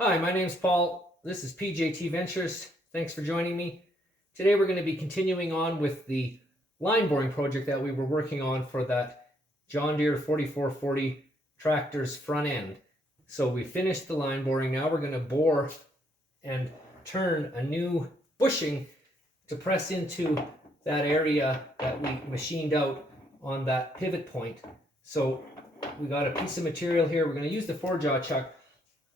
Hi, my name's Paul. This is PJT Ventures. Thanks for joining me. Today we're going to be continuing on with the line boring project that we were working on for that John Deere 4440 tractor's front end. So we finished the line boring. Now we're going to bore and turn a new bushing to press into that area that we machined out on that pivot point. So we got a piece of material here. We're going to use the 4-jaw chuck.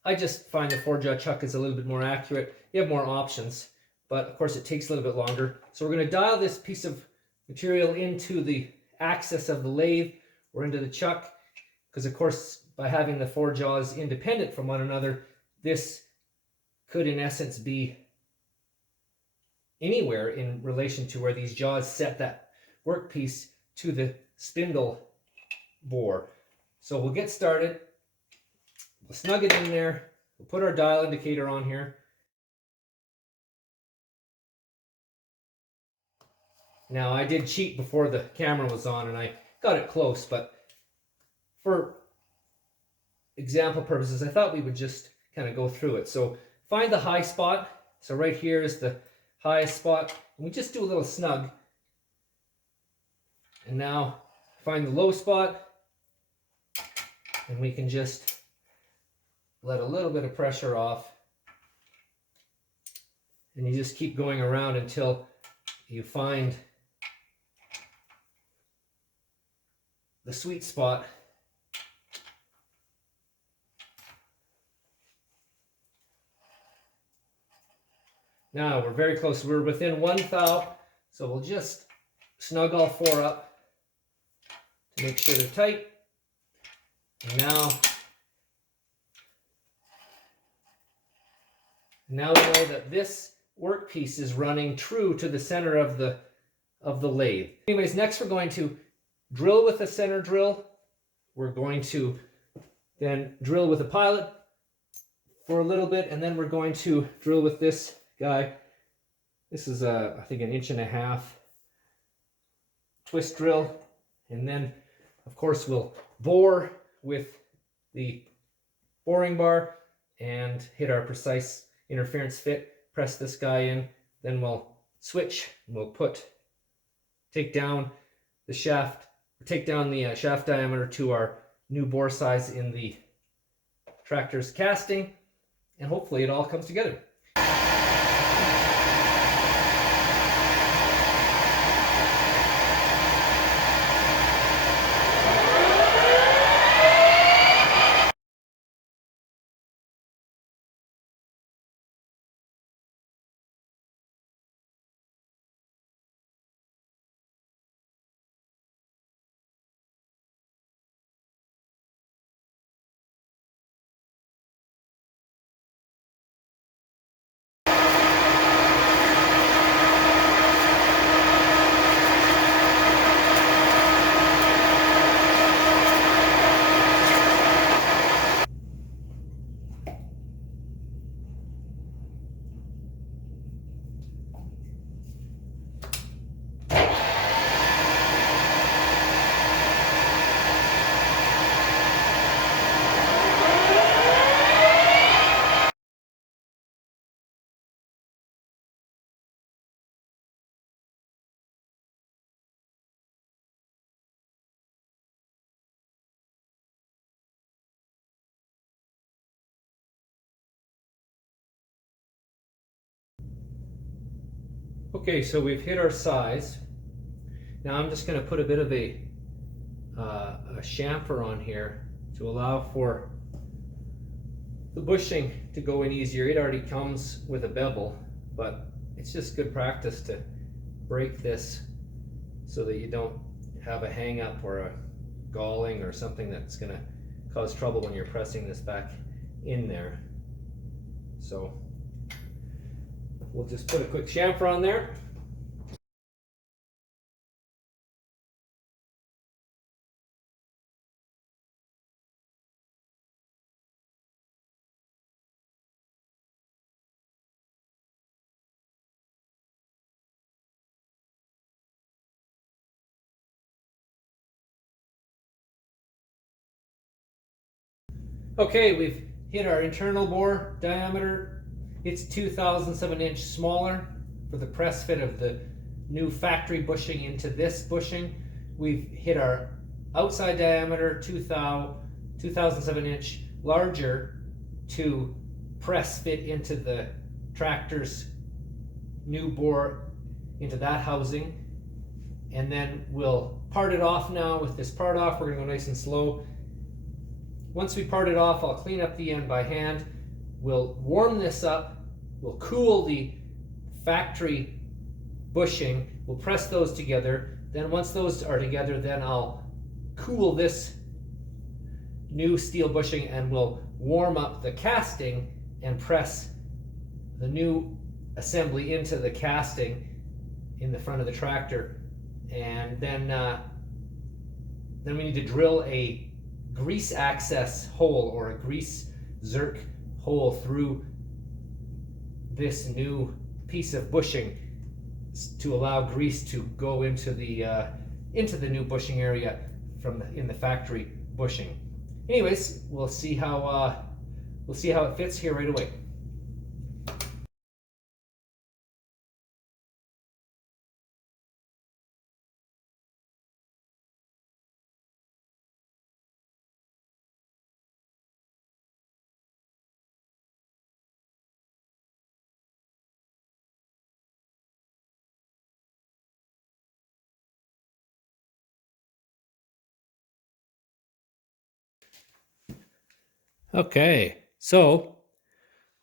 I just find the 4-jaw chuck is a little bit more accurate. You have more options, but of course it takes a little bit longer. So we're going to dial this piece of material into the axis of the lathe or into the chuck, because of course by having the 4 jaws independent from one another, this could in essence be anywhere in relation to where these jaws set that workpiece to the spindle bore. So we'll get started. We'll snug it in there. We'll put our dial indicator on here. Now I did cheat before the camera was on and I got it close, but for example purposes I thought we would just kind of go through it. So find the high spot. So right here is the highest spot. And we just do a little snug. And now find the low spot. And we can just let a little bit of pressure off. And you just keep going around until you find the sweet spot. Now we're very close. We're within 1 thou, so we'll just snug all 4 up to make sure they're tight. And now we know that this workpiece is running true to the center of the lathe. Anyways, next we're going to drill with a center drill. We're going to then drill with a pilot for a little bit, and then we're going to drill with this guy. This is I think an 1.5 inch twist drill, and then of course we'll bore with the boring bar and hit our precise interference fit, press this guy in, then we'll switch and we'll take down the shaft diameter to our new bore size in the tractor's casting, and hopefully it all comes together. Okay, so we've hit our size. Now I'm just going to put a bit of a chamfer on here to allow for the bushing to go in easier. It already comes with a bevel, but it's just good practice to break this so that you don't have a hang up or a galling or something that's going to cause trouble when you're pressing this back in there. So we'll just put a quick chamfer on there. Okay, we've hit our internal bore diameter. It's 2/1000 of an inch smaller for the press fit of the new factory bushing into this bushing. We've hit our outside diameter 2/1000 of an inch larger to press fit into the tractor's new bore into that housing. And then we'll part it off now. With this part off, we're going to go nice and slow. Once we part it off, I'll clean up the end by hand. We'll warm this up. We'll cool the factory bushing. We'll press those together. Then once those are together, then I'll cool this new steel bushing and we'll warm up the casting and press the new assembly into the casting in the front of the tractor. And then we need to drill a grease access hole or a grease zerk hole through this new piece of bushing to allow grease to go into the new bushing area in the factory bushing. Anyways, we'll see how it fits here right away. Okay, so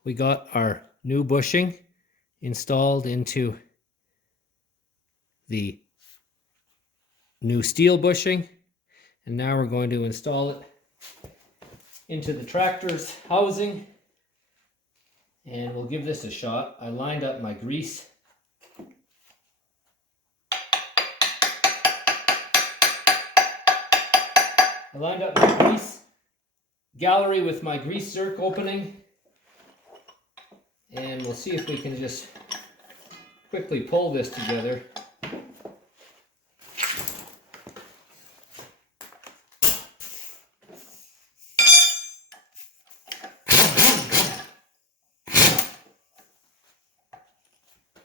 we got our new bushing installed into the new steel bushing, and now we're going to install it into the tractor's housing, and we'll give this a shot. I lined up my grease. I lined up my grease gallery with my grease zerk opening, and we'll see if we can just quickly pull this together.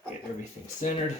Get everything centered.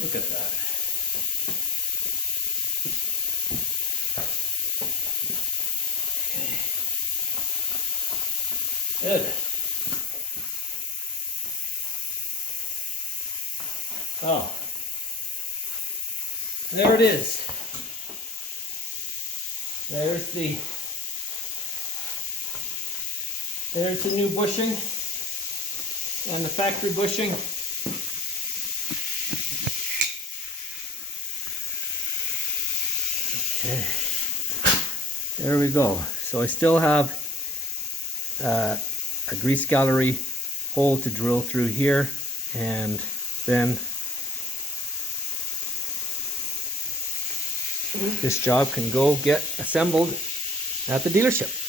Look at that. Okay. Good. Oh, there it is. There's the new bushing and the factory bushing. Okay, there we go. So I still have a grease gallery hole to drill through here, and then this job can go get assembled at the dealership.